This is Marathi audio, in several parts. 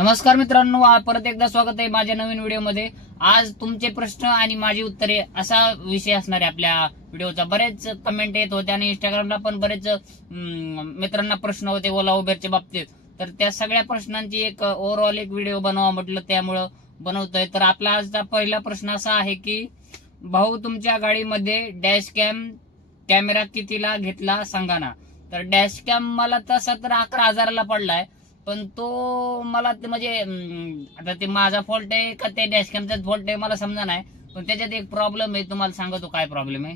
नमस्कार मित्रांनो, परत एकदा स्वागत आहे माझ्या नवीन व्हिडिओमध्ये। आज तुमचे प्रश्न आणि माझी उत्तरे असा विषय असणार आहे आपल्या व्हिडिओचा। बरेच कमेंट येत होते आणि इंस्टाग्रामला पण बरेच मित्रांना प्रश्न होते ओला उबेरच्या बाबतीत। तर त्या सगळ्या प्रश्नांची एक ओव्हरऑल एक व्हिडिओ बनवा म्हटलं, त्यामुळे बनवतोय। तर आपला आजचा पहिला प्रश्न असा आहे की भाऊ, तुमच्या गाडीमध्ये डॅश कॅमेरा कितीला घेतला सांगा ना। तर डॅश कॅम मला तसा तर 11,000ला पडलाय, पण तो मला म्हणजे आता ते माझा फॉल्ट आहे का ते डॅश कॅमचाच फॉल्ट आहे मला समजा नाही। पण त्याच्यात एक प्रॉब्लेम आहे, तुम्हाला सांगतो काय प्रॉब्लेम आहे।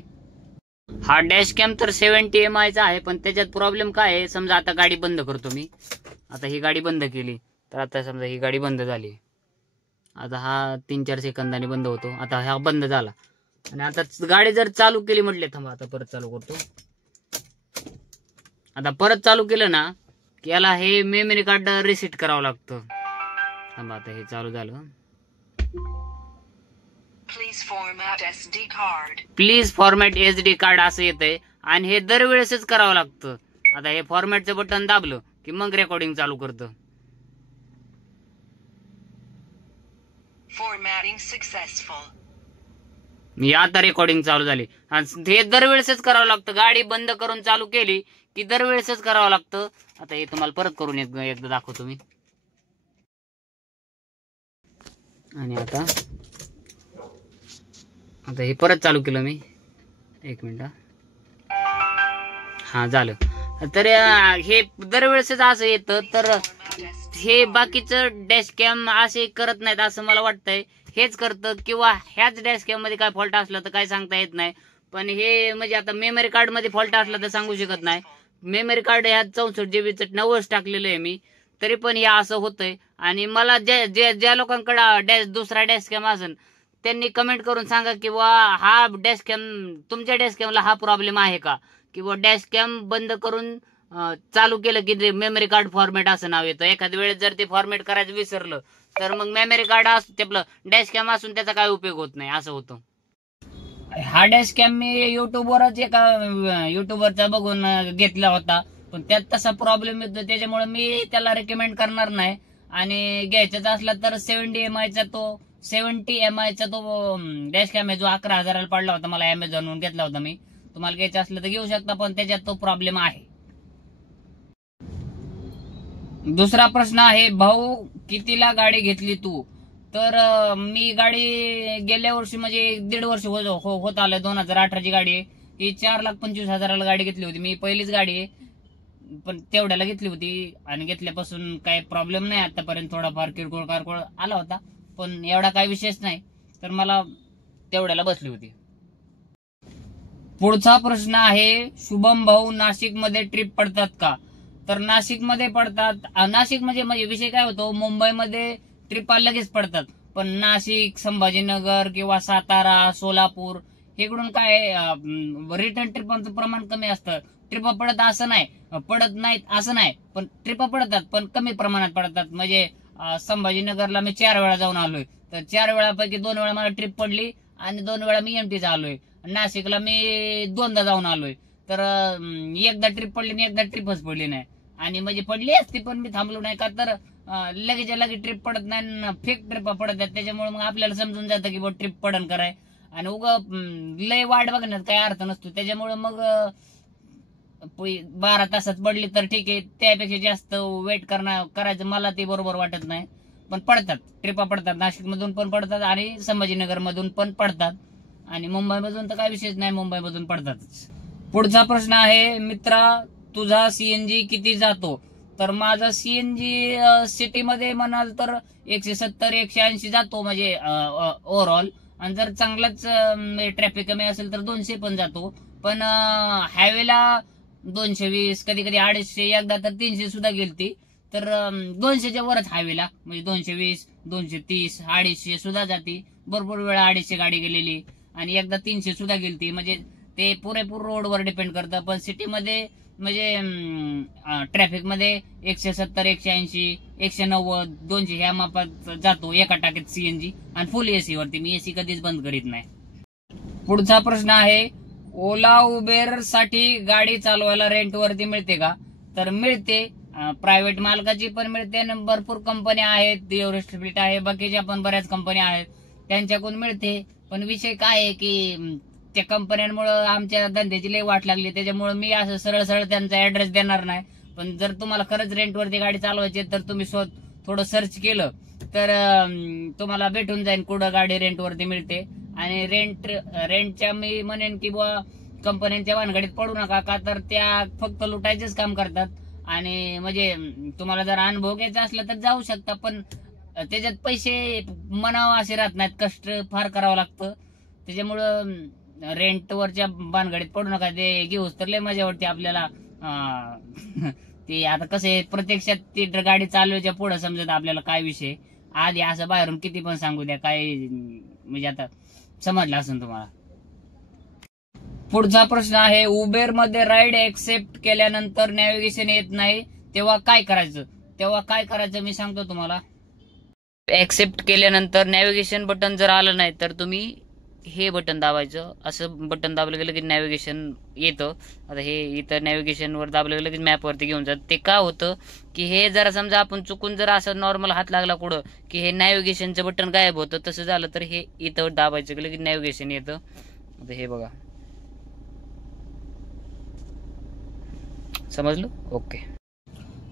हा डॅश कॅम तर 70 MI चा आहे, पण त्याच्यात प्रॉब्लेम काय आहे, समजा आता गाडी बंद करतो मी। आता ही गाडी बंद केली, तर आता समजा ही गाडी बंद झाली, आता हा 3-4 सेकंदांनी बंद होतो। आता हा बंद झाला आणि आता गाडी जर चालू केली म्हटले, थांबा आता परत चालू करतो। आता परत चालू केलं ना, याला हे मेमरी कार्ड रिसेट करावं लागतं। थांबा आता हे चालू झालं। प्लीज फॉर्मॅट SD कार्ड असं येतंय आणि हे दरवेळेसच करावं लागतं। आता हे फॉर्मॅटचं बटन दाबलं की मग रेकॉर्डिंग चालू करतं। Formatting successful. मी आता रेकॉर्डिंग चालू झाली। हे दरवेळेसच करावं लागतं, गाडी बंद करून चालू केली की दरवेळेसच करावं लागतं। आता हे तुम्हाला परत करून एकदा दाखवतो मी। आणि आता हे परत चालू केलं मी, 1 मिनिट। हा झालं। तर हे दरवेळेसच असं येतं, तर हे बाकीचं डॅश कॅम असे करत नाहीत असं मला वाटतंय। हेच करतं किंवा ह्याच डॅश कॅम मध्ये काय फॉल्ट असला तर काय सांगता येत नाही। पण हे म्हणजे आता मेमरी कार्ड मध्ये फॉल्ट असला तर सांगू शकत नाही। मेमरी कार्ड ह्यात 64 GB 90 टाकलेलं आहे मी, तरी पण हे असं होतंय। आणि मला ज्या लोकांकडे दुसरा डॅश कॅम असेल त्यांनी कमेंट करून सांगा किंवा हा डॅश कॅम तुमच्या डॅश कॅमला हा प्रॉब्लेम आहे का, किंवा डॅश कॅम बंद करून चालू केलं की मेमरी कार्ड फॉर्मॅट असं नाव येतं। एखाद्या वेळेस जर ते फॉर्मॅट करायचं विसरलं तर मग मेमरी कार्ड असतं आपलं डॅश कॅम असून त्याचा काय उपयोग होत नाही, असं होतं। हा डॅश कॅम मी युट्यूबवरच एका युट्यूबरचा बघून घेतला होता, पण त्यात तसा प्रॉब्लेम येतो, त्याच्यामुळे मी त्याला रेकमेंड करणार नाही। आणि घ्यायचाच असला तर 70 MI चा तो डॅश कॅम आहे, जो 11,000ला पडला होता मला, अमेझॉनवरून घेतला होता मी। तुम्हाला घ्यायचा असला तर घेऊ शकता, पण त्याच्यात तो प्रॉब्लेम आहे। दुसरा प्रश्न आहे, भाऊ कितीला गाडी घेतली तू? तर मी गाडी गेल्या वर्षी म्हणजे 1.5 वर्ष होत आलं, 2018ची गाडी आहे ही। 4,25,000ला गाडी घेतली होती मी, पहिलीच गाडी आहे, पण तेवढ्याला घेतली होती। आणि घेतल्यापासून काही प्रॉब्लेम नाही आतापर्यंत। थोडाफार किरकोळ कारकोळ आला होता, पण एवढा काही विशेष नाही, तर मला तेवढ्याला बसली होती। पुढचा प्रश्न आहे, शुभम भाऊ, नाशिक मध्ये ट्रिप पडतात का? तर नाशिक मध्ये पडतात। नाशिक म्हणजे विषय काय होतो, मुंबईमध्ये ट्रिपा लगेच पडतात, पण नाशिक, संभाजीनगर किंवा सातारा, सोलापूर इकडून काय रिटर्न ट्रिपांचं प्रमाण कमी असतं। ट्रिपा पडत असं नाही, पडत नाहीत असं नाही, पण ट्रिपा पडतात पण कमी प्रमाणात पडतात। म्हणजे संभाजीनगरला मी 4 वेळा जाऊन आलोय, तर 4 वेळापैकी 2 वेळा मला ट्रिप पडली आणि 2 वेळा मी MTचा आलोय। नाशिकला मी 2दा जाऊन आलोय, तर एकदा ट्रिप पडली आणि एकदा ट्रिपच पडली नाही। आणि म्हणजे पडली असती पण मी थांबलो नाही, का तर लगेच ट्रिप पडत नाही, फेक ट्रिप पडत आहेत। त्याच्यामुळे मग आपल्याला समजून जातं की ट्रिप पडन कराय, आणि लय वाट बघण्यात काही अर्थ नसतो। त्याच्यामुळे मग 12 तासात पडली तर ठीक आहे, त्यापेक्षा जास्त वेट करायचं मला ते बरोबर वाटत नाही। पण पडतात, ट्रिपा पडतात, नाशिक मधून पण पडतात आणि संभाजीनगर मधून पण पडतात, आणि मुंबई मधून तर काय विशेष नाही, मुंबई मधून पडतातच। पुढचा प्रश्न आहे, मित्रा तुझा CNG किती जातो? तर माझा CNG सिटी मध्ये म्हणाल तर 170-180 जातो, म्हणजे ओव्हरऑल। आणि जर चांगलाच ट्रॅफिक कमी असेल तर 200 पण जातो, पण हायवेला 220, कधी कधी 250, एकदा तर 300 सुद्धा गेलती। तर 200च्या वरच हायवेला, म्हणजे 220, 230, 250 सुद्धा जाती। भरपूर वेळा 250 गाडी गेलेली, आणि एकदा 300 सुद्धा गेलती। म्हणजे ते पुरेपूर रोडवर डिपेंड करतं, पण सिटीमध्ये म्हणजे ट्रॅफिक मध्ये 170, 180, 190, 200 ह्या मापात जातो एका टाकीत CNG, आणि फुल AC वरती। मी AC कधीच बंद करीत नाही। पुढचा प्रश्न आहे, ओला उबेर साठी गाडी चालवायला रेंट वरती मिळते का? तर मिळते, प्रायव्हेट मालकाची पण मिळते आणि भरपूर कंपन्या आहेत, एव्हरेस्ट फ्लीट आहे, बाकीच्या पण बऱ्याच कंपन्या आहेत त्यांच्याकडून मिळते. पण विषय काय आहे की त्या कंपन्यांमुळे आमच्या धंद्याची लई वाट लागली, त्याच्यामुळे मी असं सरळ सरळ त्यांचा ऍड्रेस देणार नाही. पण जर तुम्हाला खरंच रेंटवरती गाडी चालवायची तर तुम्ही थोडं सर्च केलं तर तुम्हाला भेटून जाईल कुठं गाडी रेंटवरती मिळते. आणि रेंटच्या मी म्हणेन की बुवा कंपन्यांच्या भानगडीत पडू नका, का तर त्या फक्त लुटायचेच काम करतात. आणि म्हणजे तुम्हाला जर अनुभव घ्यायचा असला तर जाऊ शकता, पण त्याच्यात पैसे मनावं असे राहत नाहीत, कष्ट फार करावं लागतं. त्याच्यामुळं रेंटवरच्या भानगडीत पडू नका. ते घेऊस तर लय मजा वाटते आपल्याला. ते आता कसं आहे, प्रत्यक्षात ती गाडी चालवायच्या पुढे समजत आपल्याला काय विषय. आधी असं बाहेरून किती पण सांगू द्या, काय म्हणजे आता समजलं असेल तुम्हाला. पुढचा प्रश्न आहे, उबेर मध्ये राईड एक्सेप्ट केल्यानंतर नॅव्हिगेशन येत नाही तेव्हा काय करायचं मी सांगतो तुम्हाला. एक्सेप्ट केल्यानंतर नॅव्हिगेशन बटन जर आलं नाही तर तुम्ही हे बटन दाबायचं. असं बटन दाबलं गेलं की नॅव्हिगेशन येतं. आता हे इथं नॅव्हिगेशन वर दाबलं गेलं की मॅप वरती घेऊन जात. ते का होतं की हे जरा समजा आपण चुकून जर असं नॉर्मल हात लागला कुठं की हे नॅव्हिगेशनचं बटन गायब होतं, तसं झालं तर हे इथं दाबायचं गेलं की नॅव्हिगेशन येतं. आता हे बघा, समजलं? ओके.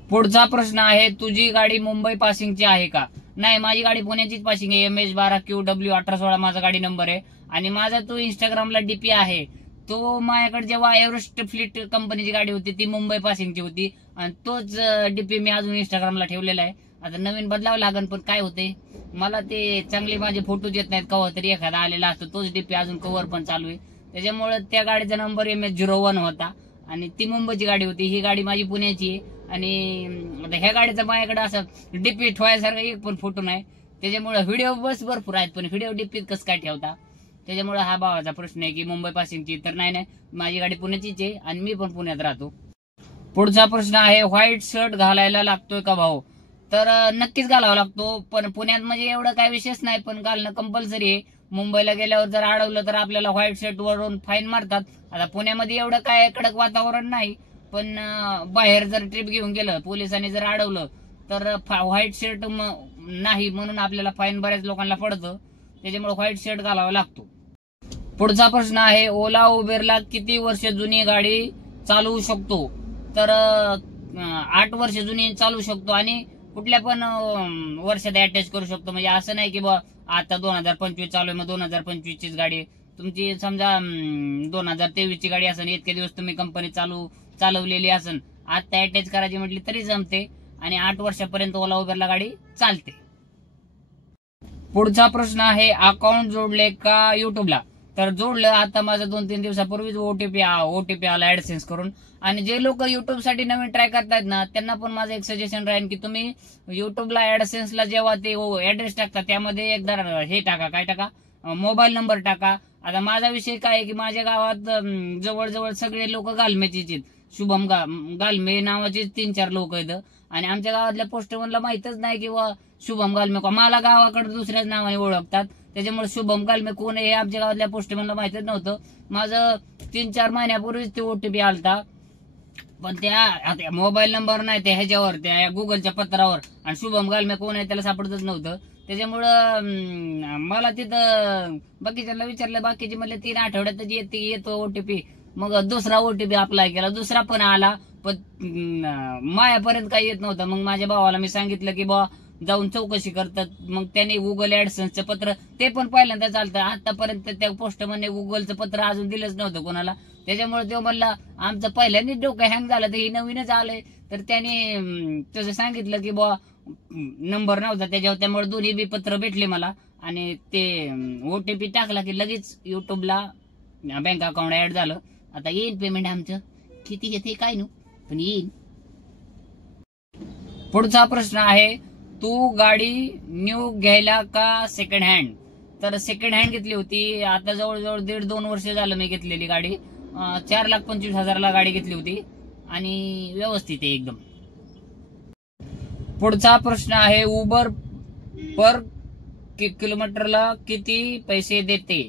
पुढचा प्रश्न आहे, तुझी गाडी मुंबई पासिंगची आहे का? नाही, माझी गाडी पुण्याचीच पासिंग आहे. MH12QW1816 माझा गाडी नंबर आहे. आणि माझा तो इंस्टाग्रामला डीपी आहे तो माझ्याकडे जेव्हा एव्हरेस्ट फ्लीट कंपनीची गाडी होती ती मुंबई पासिंगची होती, आणि तोच डीपी मी अजून इंस्टाग्रामला ठेवलेला आहे. आता नवीन बदलावं लागेल, पण काय होते मला ते चांगले माझे फोटोज येत नाहीत, कव्हा तरी एखादा आलेला असतो. तोच डीपी अजून कव्हर पण चालू आहे. त्याच्यामुळे त्या गाडीचा नंबर MH01 होता आणि ती मुंबईची गाडी होती. ही गाडी माझी पुण्याची आहे. आणि ह्या गाडीचा माझ्याकडे असं डीपी ठेवायसारखा एक पण फोटो नाही. त्याच्यामुळे व्हिडिओ बस भरपूर आहेत, पण व्हिडिओ डीपीत कसं काय ठेवता? त्याच्यामुळे हा भावाचा प्रश्न आहे की मुंबई पासिंगची. तर नाही, माझी गाडी पुण्याचीच आहे आणि मी पण पुण्यात राहतो. पुढचा प्रश्न आहे, व्हाईट शर्ट घालायला लागतोय का भाऊ? तर नक्कीच घालावा लागतो, पण पुण्यात म्हणजे एवढं काय विशेष नाही, पण घालणं कंपल्सरी आहे. मुंबईला गेल्यावर जर अडवलं तर आपल्याला व्हाईट शर्ट वरून फाईन मारतात. आता पुण्यामध्ये एवढं काय कडक वातावरण नाही, पण बाहेर जर ट्रिप घेऊन गेलं, पोलिसांनी जर अडवलं तर व्हाईट शर्ट नाही म्हणून आपल्याला फाईन बऱ्याच लोकांना पडतं. त्याच्यामुळे व्हाईट शर्ट घालावा लागतो. पुढचा प्रश्न आहे, ओला उबेरला किती वर्ष जुनी गाडी चालवू शकतो? तर 8 वर्ष जुनी चालवू शकतो आणि कुठल्या पण वर्षात अटॅच करू शकतो. म्हणजे असं नाही की बा आता 2025 चालू आहे मग 2025 चीच गाडी तुमची, समजा 2023 ची गाडी असेल, इतके दिवस तुम्ही कंपनी चालवलेली असेल, आता अटॅच करायची म्हटली तरी जमते आणि 8 वर्षापर्यंत ओला उबेरला गाडी चालते. पुढचा प्रश्न आहे, अकाउंट जोडले का युट्यूबला? तर जोडलं. आता माझं 2-3 दिवसापूर्वीच ओटीपी आला ऍडसेन्स करून. आणि जे लोक युट्यूब साठी नवीन ट्राय करतायत ना, त्यांना पण माझं एक सजेशन राहील की तुम्ही युट्यूबला ऍडसेन्सला जेव्हा ते ऍड्रेस टाकता त्यामध्ये एकदा हे टाका, काय टाका, मोबाईल नंबर टाका. आता माझा विषय काय आहे की माझ्या गावात जवळजवळ सगळे लोक गालमेचीच आहेत. शुभम गालमे नावाचे 3-4 लोक आहेत आणि आमच्या गावातल्या पोस्टमनला माहितच नाही किंवा शुभम गालमे मला गावाकडे दुसऱ्याच नावाने ओळखतात. त्याच्यामुळे शुभम गालमे कोण आहे हे आमच्या गावातल्या पोस्टमनला माहितच नव्हतं. माझं 3-4 महिन्यापूर्वीच ते ओटीपी आलता, पण त्या मोबाईल नंबर नाही त्या ह्याच्यावर, त्या गुगलच्या पत्रावर, आणि शुभम गालमे कोण आहे त्याला सापडतच नव्हतं. त्याच्यामुळं मला तिथं बाकीच्याला विचारलं, बाकीचे म्हणले 3 आठवड्यातच येतो ओटीपी. मग दुसरा ओटीपी अप्लाय केला, दुसरा पण आला, पण मायापर्यंत काही येत नव्हतं. मग माझ्या भावाला मी सांगितलं की बा जाऊन चौकशी करतात. मग त्याने गुगल ऍडसेन्सचं पत्र, ते पण पहिल्यांदा चालतं. आतापर्यंत त्या पोस्टमनने गुगलचं पत्र अजून दिलंच नव्हतं कोणाला. त्याच्यामुळे तो म्हणला आमचं पहिल्यांदाच डोकं हँग झालं, तर हे नवीनच आलंय. तर त्याने तसं सांगितलं की बा नंबर नव्हता त्याच्यावर, त्यामुळे दोन्ही बी पत्र भेटले मला. आणि ते ओटीपी टाकला की लगेच युट्यूबला बँक अकाउंट ऍड झालं. आता येईल पेमेंट आमचं, किती घेते काय नु, पण येईल. पुढचा प्रश्न आहे, तू गाडी न्यू घ्यायला का सेकंड हँड? तर सेकंड हँड घेतली होती. आता जवळजवळ 1.5-2 वर्ष झालं मी घेतलेली गाडी. 4,25,000ला गाडी घेतली होती आणि व्यवस्थित आहे एकदम. पुढचा प्रश्न आहे, उबर पर किलोमीटरला किती पैसे देते?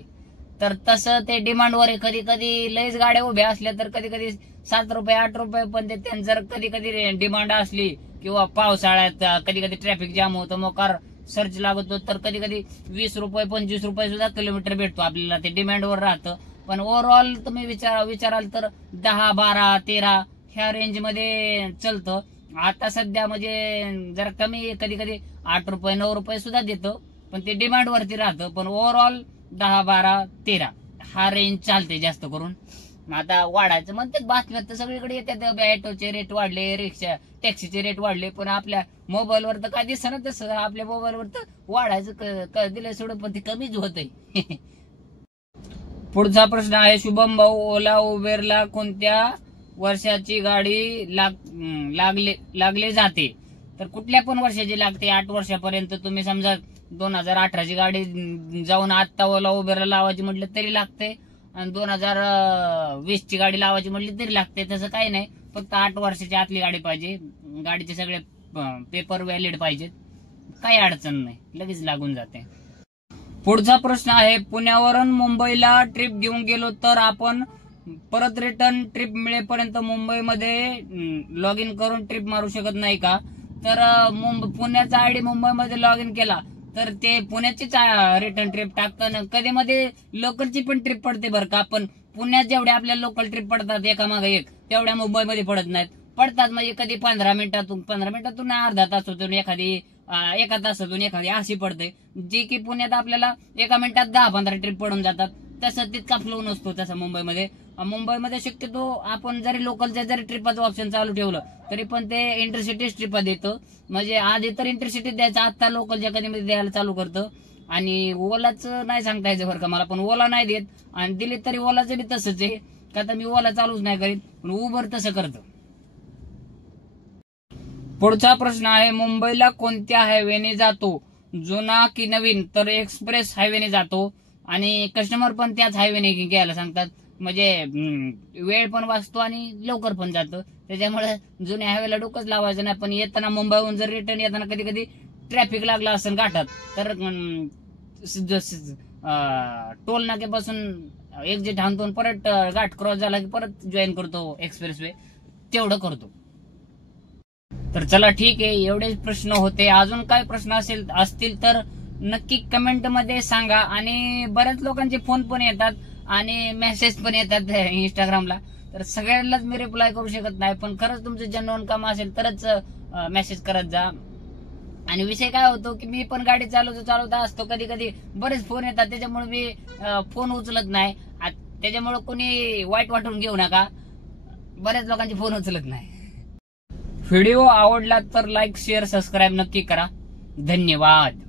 तर तसं ते डिमांडवर आहे. कधी कधी लयच गाड्या उभ्या असल्या तर कधी कधी 7 रुपये 8 रुपये पण देते. जर कधी कधी डिमांड असली किंवा पावसाळ्यात कधी कधी ट्रॅफिक जाम होतं, मोकार सर्च लागतो, तर कधी कधी 20 रुपये 25 रुपये सुद्धा किलोमीटर भेटतो आपल्याला. ते डिमांडवर राहतं. पण ओव्हरऑल तुम्ही विचाराल तर 10 12 13 ह्या रेंज मध्ये चलतं. आता सध्या म्हणजे जरा कमी, कधी कधी 8 रुपये 9 रुपये सुद्धा देतो, पण ते डिमांड वरती राहतं. पण ओव्हरऑल 10 12 13 हा रेंज चालते जास्त करून. आता वाढायचं म्हणतात बातम्यात तर सगळीकडे येतात, ऑटोचे रेट वाढले, रिक्षा टॅक्सीचे रेट वाढले, पण आपल्या मोबाईलवर तर काय दिसत ना तसं. आपल्या मोबाईलवर तर वाढायचं दिलं सोडून, पण ते कमीच होतंय. पुढचा प्रश्न आहे शुभम भाऊ, ओला उबेरला कोणत्या वर्षाची गाडी लागले जाते? तर कुठल्या पण वर्षाची लागते. 8 वर्षापर्यंत तुम्ही समजा 2018ची गाडी जाऊन आता ओला उबेरला लावायची म्हटलं तरी लागते, आणि 2020ची गाडी लावायची म्हटली तरी लागते. तसं काही नाही, फक्त 8 वर्षाची आतली गाडी पाहिजे, गाडीचे सगळे पेपर व्हॅलिड पाहिजेत, काही अडचण नाही, लगेच लागून जाते. पुढचा प्रश्न आहे, पुण्यावरून मुंबईला ट्रिप घेऊन गेलो तर आपण परत रिटर्न ट्रिप मिळेपर्यंत मुंबईमध्ये लॉग इन करून ट्रिप मारू शकत नाही का? तर पुण्याचा आयडी मुंबईमध्ये लॉग इन केला तर ते पुण्याचीच रिटर्न ट्रिप टाकताना कधी मध्ये लोकलची पण ट्रिप पडते बरं का. पण पुण्यात जेवढ्या आपल्या लोकल ट्रिप पडतात एकामागे एक, तेवढ्या मुंबईमध्ये पडत नाहीत. पडतात म्हणजे कधी 15 मिनिटातून अर्धा तासातून एखादी, एका तासातून एखादी अशी पडते, जी की पुण्यात आपल्याला एका मिनिटात 10-15 ट्रिप पडून जातात. तसं तितका फ्लो नसतो तसा मुंबईमध्ये शक्यतो आपण जरी लोकलच्या जरी ट्रिपाचं ऑप्शन चालू ठेवलं तरी पण ते इंटरसिटी ट्रिपा देतं. म्हणजे आधी तर इंटरसिटी द्यायचं, आता लोकलच्या कधी द्यायला चालू करतं. आणि ओलाचं नाही सांगता यायचं बरं का मला, पण ओला नाही देत, आणि दिली तरी ओलाचं बी तसंच आहे का. तर मी ओला चालूच नाही करीत, पण उबर तसं करतं. पुढचा प्रश्न आहे, मुंबईला कोणत्या हायवेने जातो, जुना की नवीन? तर एक्सप्रेस हायवेने जातो, आणि कस्टमर पण त्याच हायवेने घ्यायला सांगतात. म्हणजे वेळ पण वाचतो आणि लवकर पण जातो. त्याच्यामुळे जुन्या हायवेला डोकंच लावायचं नाही. पण येताना मुंबईहून जर रिटर्न येताना कधी कधी ट्रॅफिक लागला असेल घाटात, तर टोल नाक्यापासून एक्झिट हाणतो, परत घाट क्रॉस झाला की परत जॉईन करतो एक्सप्रेस वे, तेवढं करतो. तर चला ठीक आहे, एवढेच प्रश्न होते. अजून काय प्रश्न असतील तर नक्की कमेंट मध्ये सांगा. आणि बऱ्याच लोकांचे फोन पण येतात आणि मेसेज पण येतात इंस्टाग्रामला, तर सगळ्यांनाच मी रिप्लाय करू शकत नाही. पण खरंच तुमचं जेन्युइन काम असेल तरच मेसेज करत जा. आणि विषय काय होतो की मी पण गाडी चालवता असतो, कधी कधी बरेच फोन येतात, त्याच्यामुळे मी फोन उचलत नाही. त्याच्यामुळे कोणी वाईट वाटून घेऊ नका, बऱ्याच लोकांचे फोन उचलत नाही. व्हिडिओ आवडला तर लाईक शेअर सबस्क्राईब नक्की करा. धन्यवाद.